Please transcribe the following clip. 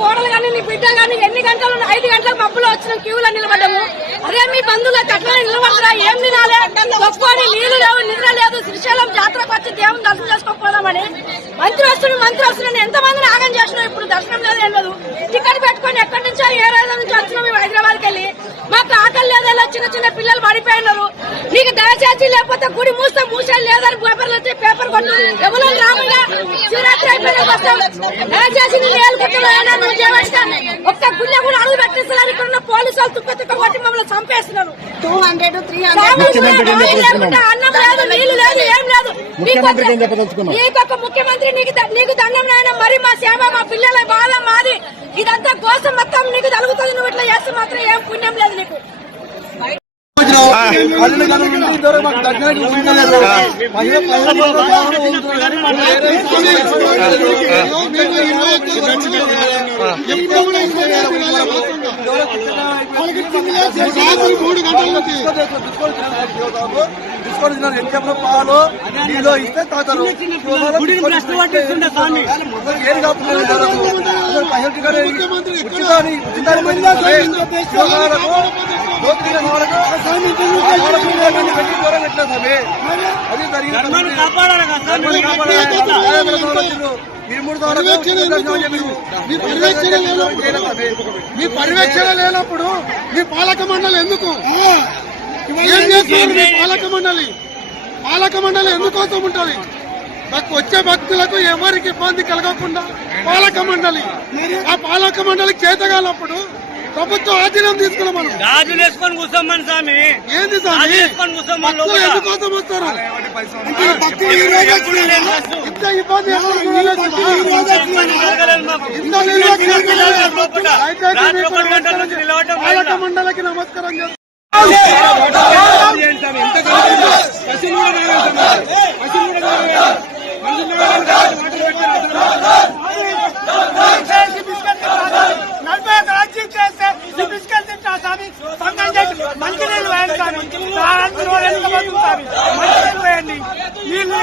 కోడలు కానీ నీ బిడ్డ కానీ ఎన్ని గంటలు ఐదు గంటలకు మబ్బులో వచ్చిన క్యూలో నిలబడ్డాము. అదే మీ బంధువులు అట్లనే నిలబడరా? ఏం తినాలి? ఒక్కోని నీళ్ళు లేవు నిద్ర లేదు. శ్రీశైలం జాతరకు వచ్చి దేవుని దర్శనం చేసుకోకపోదామని మంత్రి వస్తున్న మంత్రి వస్తున్నాను ఎంత మందిని ఆగం చేసినాం ఇప్పుడు దర్శనం లేదు ఏం లేదు. టికెట్ పెట్టుకొని ఎక్కడి నుంచో ఏ రోజు నుంచి వచ్చినాం మేము హైదరాబాద్కి వెళ్ళి. మాకు ఆకలి లేదు చిన్న చిన్న పిల్లలు పడిపోయినారు. దయచేసి లేకపోతే గుడి మూస్తే మూసేది లేదని పేపర్లు వచ్చి పేపర్ కొట్టు ఎవరో రామయ్య శివరాత్రి అయిపోయిన వస్తాం దయచేసి నేను ఏలుకుంటున్నా నువ్వు చేయవచ్చుగా? ఒక్క గుళ్ళ కూడా అడుగు పెట్టిస్తున్నారు. ఇక్కడ ఉన్న పోలీసు వాళ్ళు తుక్క తుక్క కొట్టి మమ్మల్ని చంపేస్తున్నారు. టూ హండ్రెడ్ త్రీ చెప్పదలుచుకున్నావు? అన్నం లేదు నీళ్ళు లేదు ఏం లేదు? నీకొక ముఖ్యమంత్రి నీకు నీకు దండం నాయన మరి మా సేవ మా పిల్లల బాధ మాది. ఇదంతా కోసం మొత్తం నీకు తలుగుతుంది. నువ్వు ఇట్లా చేస్తే మాత్రం ఏం పుణ్యం లేదు నీకు. కానీ మాకు వేరే తీసుకొని ఎంతసేపు పాలు నీళ్ళు ఇస్తే స్వామి ఏది కాపుతున్నారు పెట్టి దూరం అది జరిగింది. మీ పర్యవేక్షణ లేనప్పుడు మీ పాలక మండలి ఎందుకు ఏం మీ పాలక మండలి పాలక మండలి ఎందుకోసం ఉంటది నాకు వచ్చే భక్తులకు ఎవరికి ఇబ్బంది కలగకుండా పాలక మండలి ఆ పాలక మండలి చేతగాలప్పుడు ప్రభుత్వం ఆధీనం తీసుకున్నాం మనం. గాజులు వేసుకొని కూర్చోమని స్వామి. ఏంది సార్ వేసుకొని కూర్చోమని భక్తులు. ఎందుకోసం వస్తారు? భక్తులు ఈ రోజు. ఇంత ఇబ్బంది చూడలేదు ఇబ్బంది కలగలేదు మాకు. ఇంత నీళ్ళు వచ్చిన పిల్లలు లోపల. దయచేసి రాత్రి మీకు ఒకటి గంటల నుంచి నిలబడటం పాలక వల్ల. మండలికి నమస్కారం చేస్తాను నలభై ఒక రాజ్యం చేస్తే ఈ బిస్కెట్ తింటా స్వామి పంగం చేసి మంచినీళ్ళు వేయండి వీళ్ళు